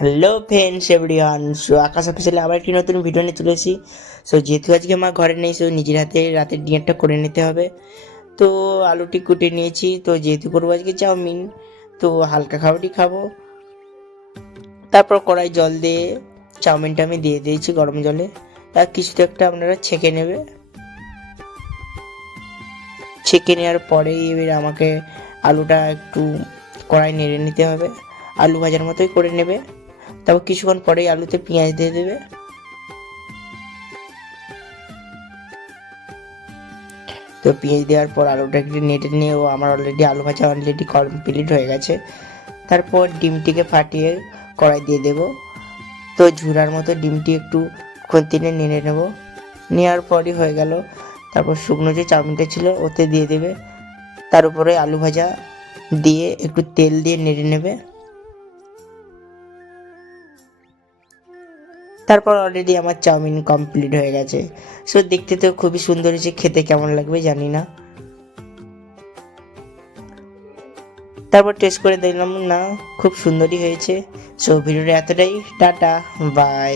Hello friends everyone, so আকাশ অফিসিয়ালে আবার একটি নতুন ভিডিও নিয়ে চলে এসেছি। সো যেহেতু আজকে আমার ঘরে নেই, সো নিজের হাতে রাতের ডিনারটা করে নিতে হবে। তো আলুটি কুটে নিয়েছি। তো যেহেতু করবো আজকে চাউমিন, তো হালকা খাবারই খাবো। তারপর কড়াই জল দিয়ে চাউমিনটা আমি দিয়ে দিয়েছি গরম জলে। আর কিছুটা একটা আপনারা ছেঁকে নেবে। ছেঁকে নেওয়ার পরেই এবার আমাকে আলুটা একটু কড়াই নেড়ে নিতে হবে, আলু ভাজার মতোই করে নেবে। তারপর কিছুক্ষণ পরেই আলুতে পেঁয়াজ দিয়ে দেবে। তো পেঁয়াজ দেওয়ার পর আলুটা একটু নেড়ে নিয়েও আমার অলরেডি আলু ভাজা অলরেডি কমপ্লিট হয়ে গেছে। তারপর ডিমটিকে ফাটিয়ে কড়াই দিয়ে দেবো। তো ঝুরার মতো ডিমটি একটু খুন্তিতে নেড়ে নেব, নেওয়ার পরই হয়ে গেল। তারপর শুকনো যে চাউমিনটা ছিল ওতে দিয়ে দেবে, তার উপরে আলু ভাজা দিয়ে একটু তেল দিয়ে নেড়ে নেবে। তারপর অলরেডি আমার চাউমিন কমপ্লিট হয়ে গেছে। সো দেখতে তো খুবই সুন্দর হয়েছে, খেতে কেমন লাগবে জানি না। তারপর টেস্ট করে দেখলাম না, খুব সুন্দরই হয়েছে। সো ভিডিওটা এতটাই, টাটা বাই।